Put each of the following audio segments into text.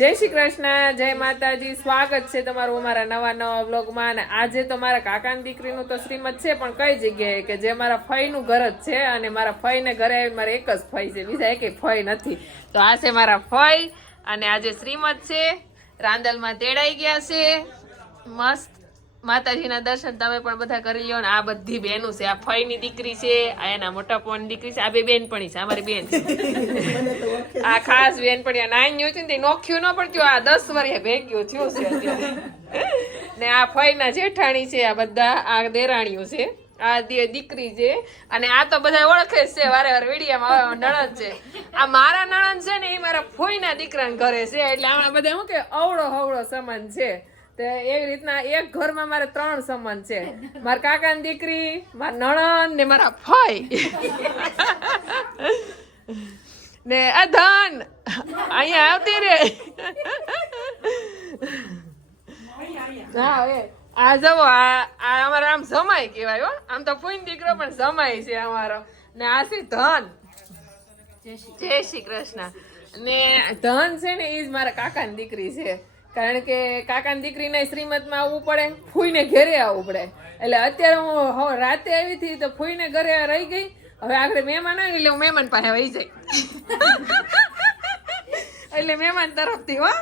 જય શ્રી કૃષ્ણ, જય માતાજી. સ્વાગત છે તમારું અમારા નવા નવા વ્લોગમાં. અને આજે તો મારા કાકાની દીકરીનું તો શ્રીમત છે, પણ કઈ જગ્યાએ કે જે મારા ફઈનું ઘર જ છે અને મારા ફઈને ઘરે આવી મારે એક જ ફઈ છે, બીજા એકે ફઈ નથી. તો આ છે મારા ફઈ અને આજે શ્રીમત છે. રાંદલમાં તેડાઈ ગયા છે. મસ્ત માતાજીના દર્શન તમે પણ બધા કરી લ્યો ને આ બધી બેનું છે, આ ફઈની દીકરી છે, આ એના મોટા પવન દીકરી છે, આ બે બેનપણી છે, અમારી બેન આ ખાસ બેનપણી નાન્યું છે ને નોખ્યું ન પડ્યું આ દસ વર્ષે ભેગ્યું થયું છે ને આ ફઈના જેઠાણી છે, આ બધા, આ દેરાણીઓ છે, આ દીકરી છે, અને આ તો બધા ઓળખે છે, વારે વાર વીડિયામાં નણંદ છે. આ મારા નણંદ છે ને, એ મારા ફોઈના દીકરાને ઘરે છે, એટલે આમાં બધા શું કે, અવળો હવળો સમાન છે. તે એવી રીતના એક ઘરમાં મારે ત્રણ સંબંધ છે. મારા કાકાની દીકરી મારા નણંદ ને મારા ફઈ ને આ ધન અહીંયા આવતી રે. હા એ. આ જવો આ આ અમારો આમ જમાય કહેવાય હો. આમ તો પૂન દીકરો પણ જમાય છે અમારો. ને આ છે ધન. જય શ્રી કૃષ્ણ. ને ધન છે ને એ જ મારા કાકાની દીકરી છે. કારણ કે કાકાની દીકરીને શ્રીમતમાં આવવું પડે ફૂઈને ઘરે આવવું પડે. એટલે અત્યારે હું હ- રાતે આવી હતી તો ફૂઈને ઘરે રહી ગઈ. હવે આગળ મહેમાન આવી એટલે હું મહેમાન પાસે વહી જઈ. એટલે મહેમાન તરફથી હો.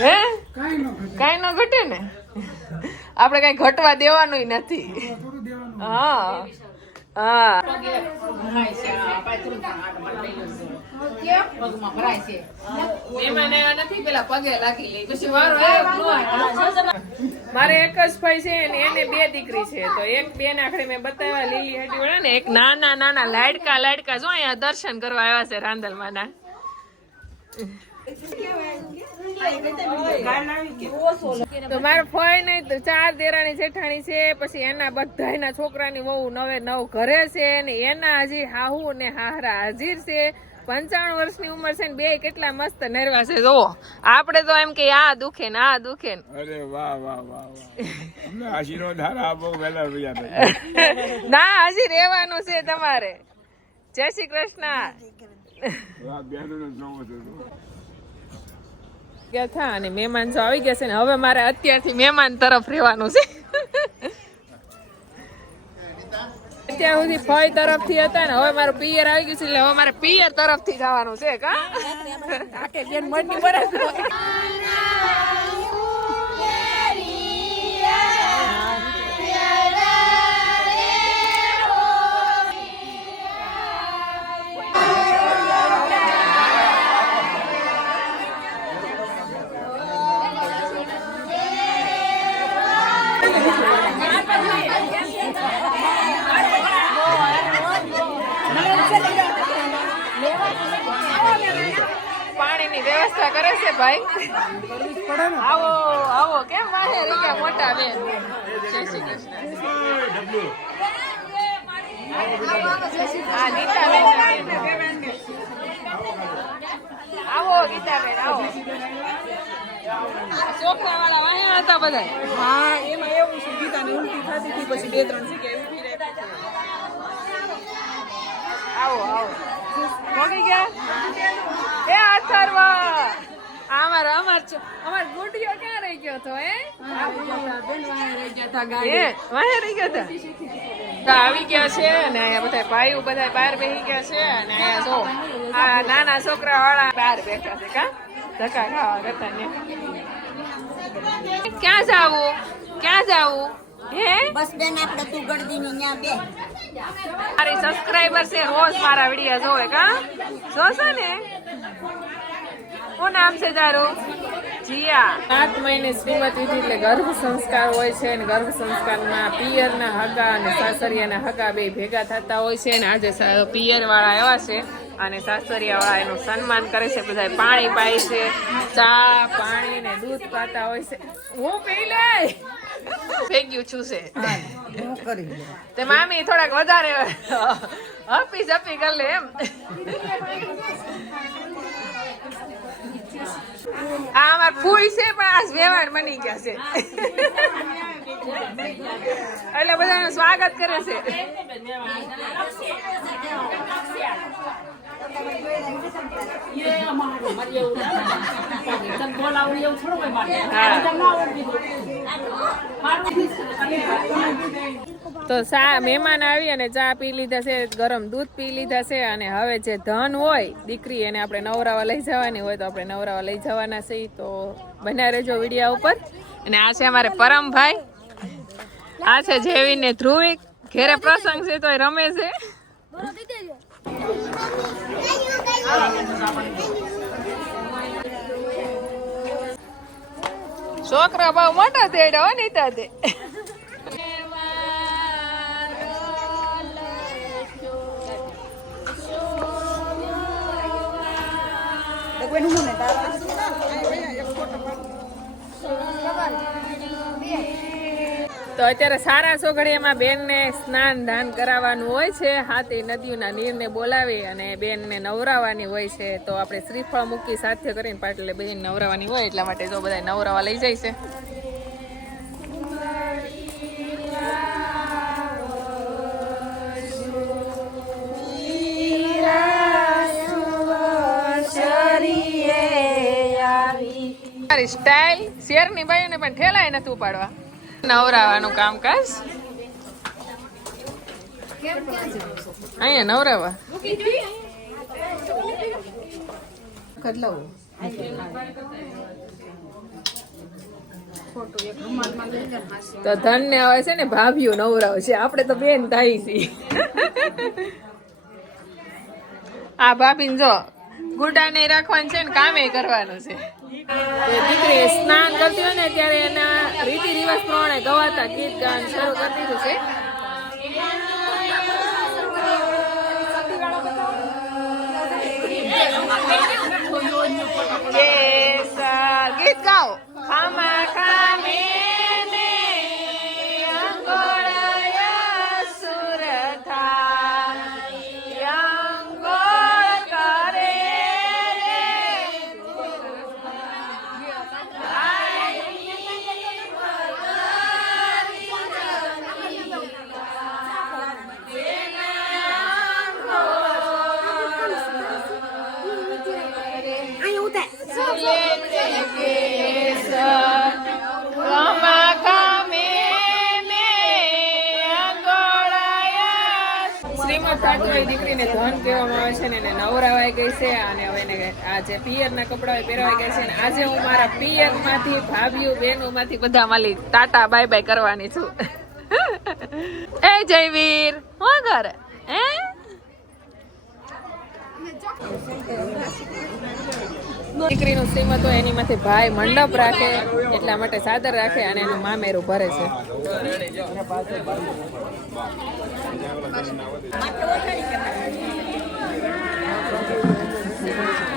હે કાંઈ ન ઘટે. ને આપણે કઈ ઘટવા દેવાનું નથી. હા. હા. ન. મારે એક જ ભાઈ છે ને એને બે દીકરી છે તો એક બેન આખરે મેં બતાવ્યા, લીલી હેટી વાળા ને એક નાના નાના લાડકા લાડકા જો અહીંયા દર્શન કરવા આવ્યા છે રાંદલમાંના તો મારો ફોય નહીં તો ચાર દેરાણી જેઠાણી છે પછી એના બધાયના છોકરાની વહુ નવે નવ ઘરે છે ને એના હજી હાહુ ને હાહરા હાજીર છે. પંચાણું વર્ષની ઉંમર છે ને બે કેટલા મસ્ત નરવા છે જોવો આપણે તો એમ કે આ દુખે ને આ દુખે ને. અરે વાહ વાહ વાહ અમને આશીર્વાદ હારા આપો વેલા ના હજી રહેવાનું છે તમારે. જય શ્રી કૃષ્ણ. વાહ બેનોનો જોવો. ગયા હતા અને મહેમાન જો આવી ગયા છે ને, હવે મારે અત્યારથી મહેમાન તરફ રહેવાનું છે. અત્યાર સુધી ફઈ તરફથી હતા ને, હવે મારું પિયર આવી ગયું છે, એટલે હવે મારે પિયર તરફથી જવાનું છે, કા? વ્યવસ્થા કરે છે ભાઈ? આવો આવો કેમ વાહે રીકા મોટા બેન જય શ્રી કૃષ્ણ. આવો ગીતાબેન આવો. ચોખા વાળા વાહે હતા બધા હા એમાં એવું છે ગીતાની ઉલટી થતી હતી પછી બે ત્રણ જગ્યાએ ઊભી રહેતી આવો આવો. ગયા? એ અથર્વ! અમાર અમાર છો. અમાર ગુડિયો ક્યાં રહી ગયો તો હે? એ વાહે રહી ગયા હતા તો આવી ગયા છે અને અહીંયા બધા ભાઈઓ બધા બહાર બેસી ગયા છે અને અહીંયા જો આ નાના છોકરા વાળા બહાર બેઠા છે કા? ધક્કા ખાવા રહેતા ને ક્યાં જાવું? ક્યાં જાવું? હે? બસ બેન આપણે તું ગળદીની ન્યા બે. મારી સબસ્ક્રાઇબર છે રોજ મારા વીડિયો જોવે કા? જોશો ને? શું નામ છે તારું? જીયા. સાત મહિને શ્રીમત વિધિ એટલે ગર્ભ સંસ્કાર હોય છે અને ગર્ભ સંસ્કારમાં પિયરના હગા અને સાસરિયાના હગા બે ભેગા થતા હોય છે અને આજે પિયર વાળા એવા છે અને સાસરિયા વાળા એનું સન્માન કરે છે બધા પાણી પાય છે, ચા, પાણી ને દૂધ પાતા હોય છે. હું પી લે ફેંક્યું છું છે. તે મામી થોડાક વધારે હપી ઝપી કરી લે એમ. અમાર ફૂલ છે, પણ આ વ્યવહાર બની ગયા છે. એટલે બધાનું સ્વાગત કરે છે. બોલાવું એવું થોડું મારું તો સા મહેમાન આવી અને ચા પી લીધા છે, ગરમ દૂધ પી લીધા છે અને હવે જે ધન હોય, દીકરી એને આપણે નવરાવા લઈ જવાની હોય તો આપણે નવરાવા લઈ જવાના છે. તો બન્યા રહેજો વિડીયા ઉપર. અને આ છે અમારે પરમભાઈ. આ છે જેવી ને ધ્રુવિક. ઘેરે પ્રસંગ છે તો રમે છે. છોકરા બહુ મોટા થયેડા હોય ને તો. તો અત્યારે સારા સોઘડીયામાં બેનને સ્નાન દાન કરાવવાનું હોય છે. હાથે નદીઓના નીરને બોલાવી અને બેનને નવરાવાની હોય છે. તો આપણે શ્રીફળ મૂકી સાથે કરીને પાટલે બેન નવરાવાની હોય એટલા માટે જો બધા નવરાવા લઈ જાય છે. સ્ટાઇલ શેરની બાયુને પણ ઠેલાય નથી ઉપાડવા. નવરાવાનું કામકાજ? અહીંયા નવરાવા? તો ધન ને આવે છે ને ભાભીઓ નવરાવ છે. આપણે તો બેન થાય છે. આ ભાભી જો ગુડા નહીં રાખવાનું છે ને કામે કરવાનું છે. દીકરી સ્નાન કરતી હોય ને ત્યારે એના રીતિ રિવાજ પ્રમાણે ગવાતા ગીત ગાન શરૂ કરી દીધું છે. ગીત ગાઓ. ખામા ખામે. આજે હું મારા પિયરમાંથી ભાભીઓ બહેનો માંથી બધા માલી ટાટા, બાય બાય કરવાની છું. એ જયવીર, હું ઘર? હે? દીકરીનું સીમ હતું એની માથે ભાઈ મંડપ રાખે, એટલા માટે સાદર રાખે અને એનું મામેરું ભરે છે. Thank you.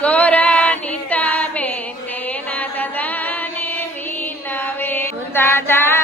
ગોરા નીતાબેન તેના દાદાને વિનવે દાદા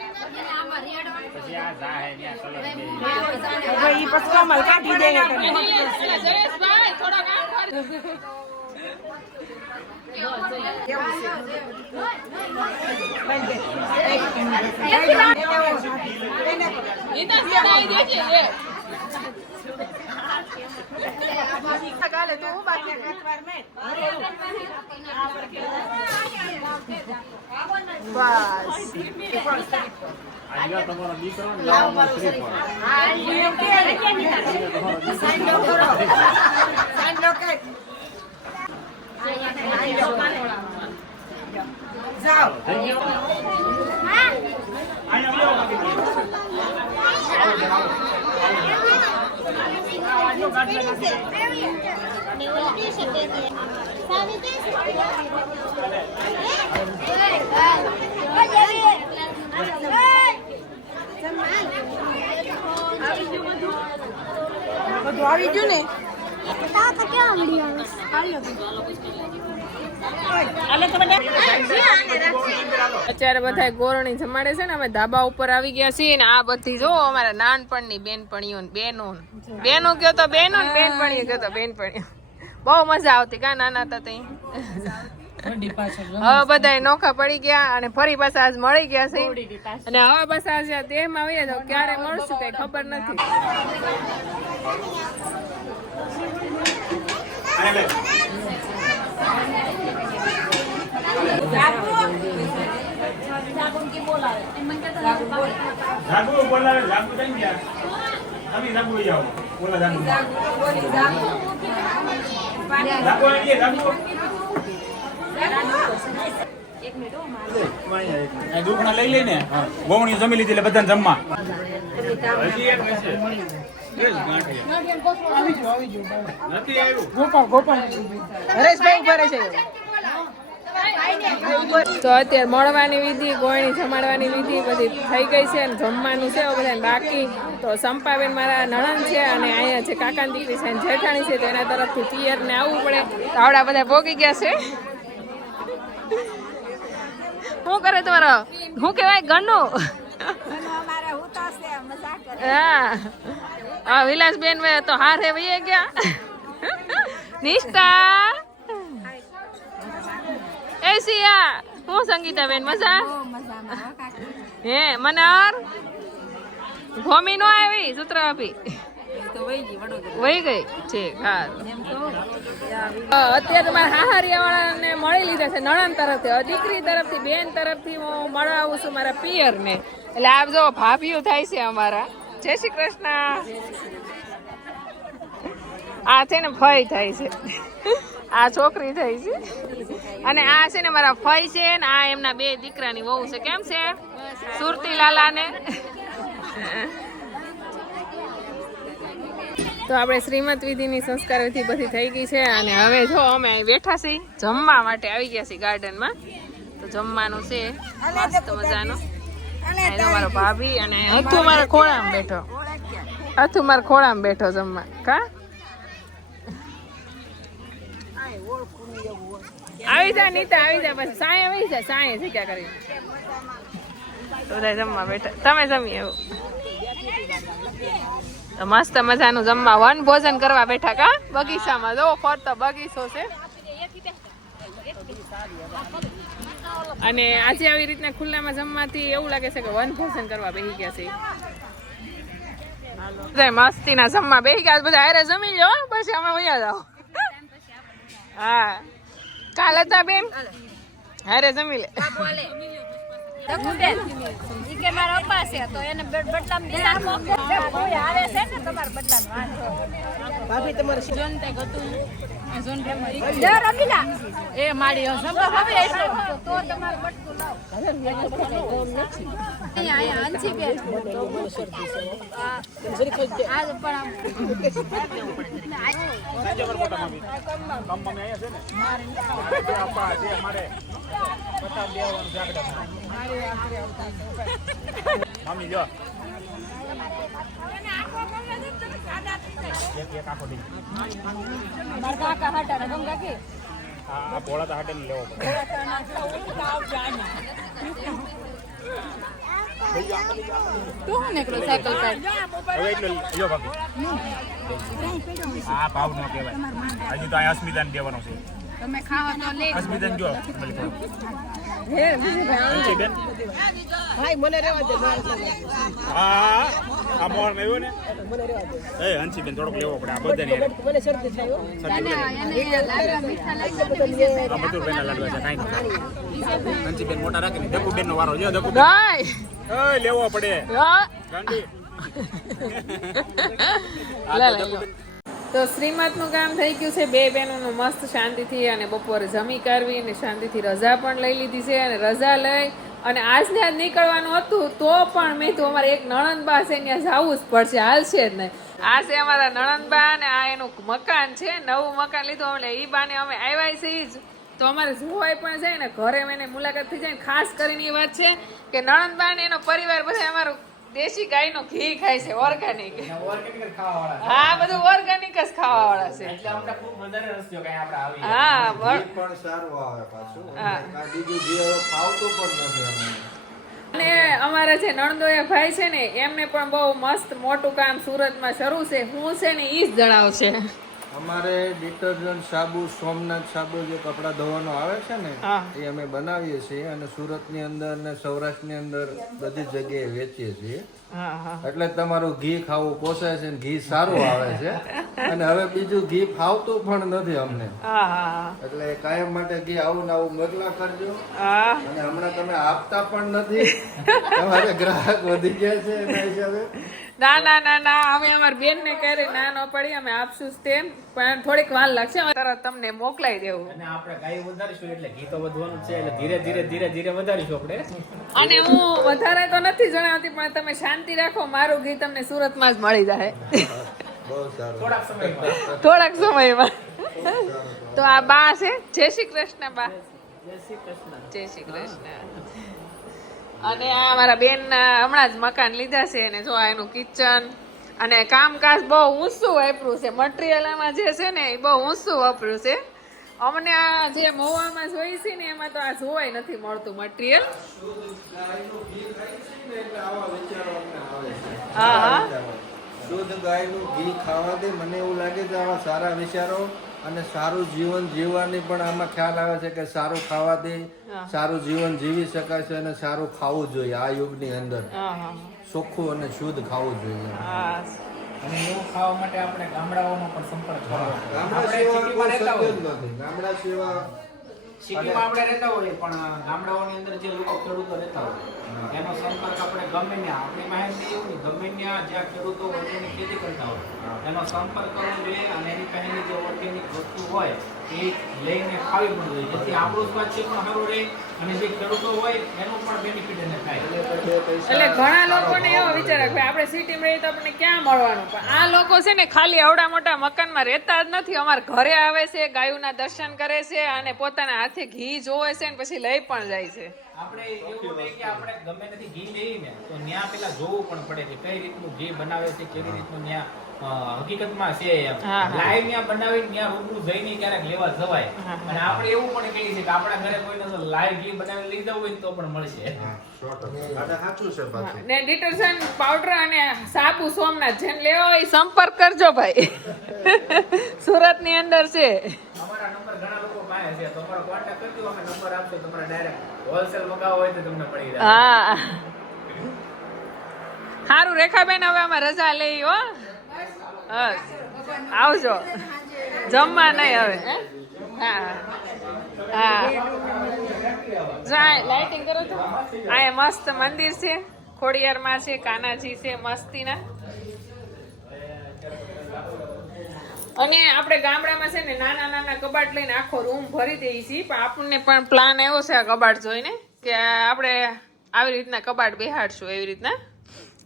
હવે ઈ પછી કમલ કાઢી દે ને કાલે તો ઊભા થયા કાતવાર મેં. એમ કે સાંડો કરો સાંડો કર જાઓ બધું આવી ગયું ને અત્યારે બધા ગોરણી જમાડે છે ને અમે ધાબા ઉપર આવી ગયા છીએ ને આ બધી જો અમારા નાનપણની બેનપણીઓ ને બેનો ને. બેનો કયો તો બેનો બેન પણ ગયો તો બેનપણીઓ બહુ મજા આવતી કા નાના હતા તઈ હવે બધા નોખા પડી ગયા અને ફરી પાછા આજ મળી ગયા છે અને હવે પાછા આજે દેહમાં આવીએ તો ક્યારે મળશું કઈ ખબર નથી જાગુ બોલાવે જાગુ જાગુ બોલા દુખણા લઈ લઈને ગોવણી જમી લીધી એટલે બધાને જમવા. હજી એક હશે. એ જ ગાંઠિયા. નથી હરેશભાઈ ઊભા રહેશે તો અત્યારે મળવાની વિધિ ગોળણી જમાડવાની વિધિ બધી થઈ ગઈ છે અને જમવાનું છે બધાને બાકી. તો સંપાબેન મારા નણંદ છે અને અહીંયા છે કાકાની દીકરી છે અને જેઠાણી છે, તો એના તરફથી પિયર ને આવવું પડે. તો આવડા બધા ભોગી ગયા છે. શું કરે તમારો? શું કહેવાય? ગનું હા. વિલાસબેન તો હારે વહી ગયા. નિષ્ઠા. એ સિયા હું સંગીતા બેન મજા હે મનાર ભૂમિ નો આવી સૂત્ર આપી. વહી ગઈ અત્યારે તમારા હાહારિયા વાળાને મળી લીધા છે નણંદ તરફથી. દીકરી તરફથી બેન તરફથી હું મળવા આવું છું મારા પિયર ને એટલે આપ જો ભાભીઓ થાય છે અમારા. જય શ્રી કૃષ્ણ. આ છે ને ફઈ થાય છે. આ છોકરી થઈ છે. અને આ છે ને મારા ફઈ છે ને આ એમના બે દીકરાની વહુ છે. કેમ છે? સુરતી લાલાને. તો આપણે શ્રીમત વિધિની સંસ્કાર વિધિ બધી થઈ ગઈ છે અને હવે જો અમે બેઠા છીએ જમવા માટે આવી ગયા છીએ ગાર્ડનમાં. તો જમવાનું છે મસ્ત મજાનું. એનો મારો ભાભી અને હથુ મારા ખોળામાં બેઠો. હથુ મારા ખોળામાં બેઠો જમવા. કા? આવી જા નીતા, આવી જા બસ. સાંય આવી જા સાંય જગ્યા કરી? બધા જમવા બેઠા. તમે જમી એવું મસ્ત મજાનું જમવા. વન ભોજન કરવા બેઠા કા? બગીચામાં. જો, ફરતો બગીચો છે. અને આજે આવી રીતના ખુલ્લામાં જમવાથી એવું લાગે છે કે વન ભોજન કરવા બેસી ગયા છે. બધા મસ્તીના જમવા બેસી ગયા બધા હારે જમી લો પછી અમે અહીંયા જાઓ. હા. કાલ હતા બેન? હારે જમી લે. ભાભી તમારે એ પણ મમ્મી જો એક એક આખો દી મારા કાકા હાટા કે આ આ તો હાટે લેવો તું હું આ હજી તો અહીંયા અસ્મિતાને દેવાનો છે. તમે ખાવા તો લે અસ્મિતાને જો મળી પડો. બેન. ભાઈ મને રહેવા દે મારે આ આ મોહન ને? મને રહેવા દે. એ હંસી બેન થોડોક લેવો પડે. આ બધાને. મને શરદી થાય હો. એને લાડવા મીઠા લાગશે ને આ બધું બેન લાડવા છે કાંઈ હંસી બેન મોટા રાખીને દકુ બેન નો વારો લ્યો દકુ બેન એ લેવો પડે. ગાંડી. લે, લે, લો. તો શ્રીમતનું કામ થઈ ગયું છે. બે બહેનોનું મસ્ત શાંતિથી અને બપોરે જમી કરવી અને શાંતિથી રજા પણ લઈ લીધી છે અને રજા લઈ અને આજને આજ નીકળવાનું હતું તો પણ મેં તો અમારે એક નણંદબા છે ત્યાં જવું જ પડશે, હાલશે જ નહીં. આ છે અમારા નણંદબા અને આ એનું મકાન છે. નવું મકાન લીધું એટલે એ બાને અમે આવ્યા છીએ જ. તો અમારે જોવાય પણ જાય ને, ઘરે એને મુલાકાત થઈ જાય ખાસ કરીને એ વાત છે કે નણંદબા ને એનો પરિવાર બધા અમારું દેશી ગાયનું ઘી ખાય છે ઓર્ગેનિક હા બધું ઓર્ગેનિક જ ખાવા વાળા છે હા પણ સારું આવે પાછું. બીજું જે હવે ફાવતું પણ નથી અને અમારા જે નણંદોયા ભાઈ છે ને એમને પણ બહુ મસ્ત મોટું કામ સુરતમાં શરૂ છે. હું છે ને ઈ જ જણાવશે અમારે ડિટર્જન્ટ સાબુ સોમનાથ સાબુ જે કપડા ધોવાનો આવે છે ને એ અમે બનાવીએ છીએ અને સુરતની અંદર ને સૌરાષ્ટ્રની અંદર બધી જગ્યાએ વેચીએ છીએ. એટલે તમારું ઘી ખાવું પોસાય છે ઘી સારું આવે છે. અને હવે બીજું ઘી ફાવતું પણ નથી અમને. એટલે કાયમ માટે ઘી આવું ને આવું મોકલા કરજો. અને હમણાં તમે આપતા પણ નથી. તમારે ગ્રાહક વધી ગયા છે એના હિસાબે ના ના ના ના અમે અમારી બેન ને કરે ના ન પડી અમે આપશું જ તેમ પણ થોડીક વાર લાગશે તરત તમને મોકલાઈ દેવું. અને આપણે ગાય વધારીશું એટલે ઘી તો વધવાનું છે એટલે ધીરે ધીરે ધીરે ધીરે વધારીશું આપણે. અને હું વધારે તો નથી જણાવતી પણ તમે શાંતિ રાખો મારું ઘી તમને સુરતમાં જ મળી જાય. થોડાક સમયમાં. થોડાક સમયમાં. તો આ બા છે જય શ્રી કૃષ્ણ બા. જય શ્રી કૃષ્ણ. અને આ મારા બેન હમણાં જ મકાન લીધા છે અને જો આ એનું કિચન અને કામકાજ બહુ ઊંચું વાપર્યું છે. મટીરિયલ આમાં જે છે ને એ બહુ ઊંચું વાપર્યું છે. અમને આ જે મોવામાં જોઈ છે ને એમાં તો આ જોવાય નથી મળતું મટીરિયલ હા હા. શુદ્ધ ગાયનું ઘી ખાવાથી મને એવું લાગે છે આવા સારા વિચારો અને સારું જીવન જીવવાની પણ આમાં ખ્યાલ આવે છે કે સારું ખાવાથી. સારું જીવન જીવી શકાય છે અને સારું ખાવું જોઈએ આ યુગની અંદર. ચોખ્ખું અને શુદ્ધ ખાવું જોઈએ. અને એવું ખાવા માટે આપણે ગામડાઓમાં પણ સંપર્ક કરવો ગામડા સિવાય કોઈ નથી. ગામડા સિવાય સિટીમાં આપણે રહેતા હોઈએ પણ ગામડાઓની અંદર જે લોકો ખેડૂતો રહેતા હોય એનો સંપર્ક આપણે ગમે ત્યાં આપણી માહિતી એવું નહીં ગમે ત્યાં જ્યાં ખેડૂતો ઓર્ગેનિક ખેતી કરતા હોય એનો સંપર્ક કરવો જોઈએ અને એની પાસેની જે ઓર્ગેનિક વસ્તુ હોય એ લઈને ખાવી પણ જોઈએ. જેથી આપણો સ્વાસ્થ્ય પણ સારું રહે અને જે ખેડૂતો હોય એનો પણ બેનિફિટ એને થાય. એટલે ઘણા લોકોને એવો વિચાર આવે કે આપણે સિટીમાં રહીએ તો આપણને ક્યાં મળવાનું? પણ આ લોકો છે ને ખાલી અવડા મોટા મકાનમાં રહેતા જ નથી. અમારા ઘરે આવે છે ગાયોના દર્શન કરે છે અને પોતાના હાથે ઘી જોવે છે ને પછી લઈ પણ જાય છે. આપણે એવું નહીં કે આપણે ગમે નથી ઘી લઈએ ને તો ન્યા પેલા જોવું પણ પડે કે કઈ રીતનું ઘી બનાવે છે કેવી રીતનું ન્યા હકીકતમાં છે એમ. લાઈવ ન્યા બનાવીને ન્યા રૂબરૂ જઈને ક્યારેક લેવા જવાય. અને આપણે એવું પણ કહીએ છીએ કે આપણા ઘરે કોઈને લાઈવ ઘી બનાવી લીધા હોય તો પણ મળશે. સાચું છે પાછું. ને ડિટર્જન્ટ પાવડર અને સાબુ સોમનાથ જેમ લેવો હોય એ સંપર્ક કરજો ભાઈ. સુરતની અંદર છે. અમારા નંબર ઘણા લોકો પાસે છે. તમારો કોન્ટેક્ટ કરજો અમે નંબર આપશો. તમારે ડાયરેક્ટ હોલસેલ મગાવો હોય તો તમને પડી જાય. હા. સારું રેખાબેન હવે અમે રજા લઈ હા. આવજો. જમવા નહીં હવે, હા? હા. લાઇટિંગ કરો છો અહીંયા મસ્ત મંદિર છે. ખોડિયારમાં છે, કાનાજી છે, મસ્તીના. અને આપણે ગામડામાં છે ને નાના નાના કબાટ લઈને આખો રૂમ ભરી દઈએ છીએ. પણ આપણને પણ પ્લાન એવો છે આ કબાટ જોઈને કે આપણે આવી રીતના કબાટ બેહાડશું એવી રીતના.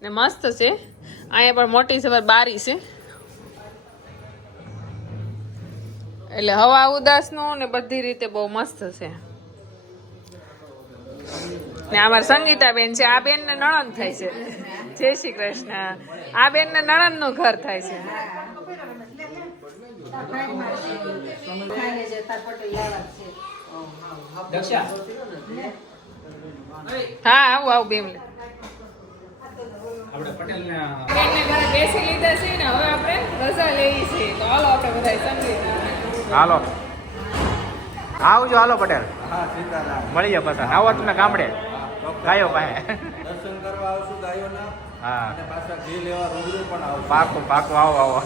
ને મસ્ત છે. અહીંયા પણ મોટી સવાર બારી છે. એટલે હવા ઉદાસનું ને બધી રીતે બહુ મસ્ત છે. ને અમારા સંગીતાબેન છે. આ બેન ને નણંદ થાય છે. જય શ્રી કૃષ્ણ. આ બેન ને નણંદનું ઘર થાય છે. હા, આવું આવું, બેન આપણે પટેલને ઘરે બેસી લીધા છે ને હવે આપણે રજા લઈએ છીએ તો હાલો આપણે બધા સમજી હાલો. આવજો હાલો પટેલ. હા સીતારામ. મળીએ પાછા. આવો તમે ગામડે. ગાયો પાસે. દર્શન કરવા આવશું ગાયોના. હા. પાછા ઘી લેવા રૂબરૂ પણ આવો પાકું પાકો આવો આવો.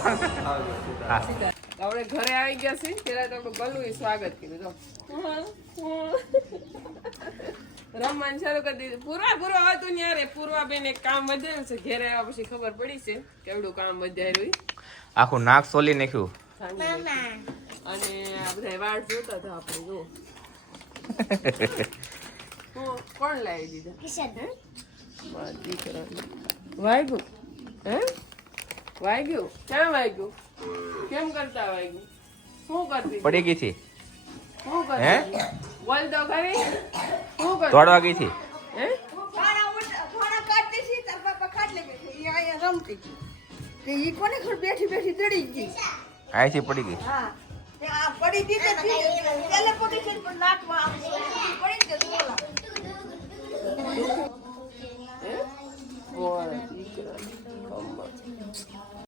આવજો આપણે ઘરે આવી ગયા છીએ. ત્યારે તો આપણે ગલું સ્વાગત કર્યું. તો. રમવાનું શરૂ કરી દીધું. પૂર્વા પૂરવા હતું ને પૂરવા બેન એક કામ વધાર્યું છે ઘેરે આવ્યા પછી ખબર પડી છે કેવડું કામ વધાર્યું. આખું નાક સોલી નાખ્યું. અને આ બધા વાળ જોતા હતા આપણે જો. કોણ લાવી દીધા? દીકરા. વાગ્યું. હે? વાગ્યું? ક્યાં વાગ્યું? કેમ કરતા વાગ્યું? શું કરતી પડી ગઈ હતી હે બોલ તો ખરી શું કર તોડવા ગઈ થી હે થોડા કાઢતી હતી તાર બાપા ખાટલે બેઠી એ અહીંયા રમતી હતી ઈ કોને ખર બેઠી બેઠી દડી ગઈ આયથી પડી ગઈ હા આ પડી ગઈ તે પેલે પડી ગઈ પણ નાકમાં આમ પડી ગઈ બોલા બોલ ઈ કર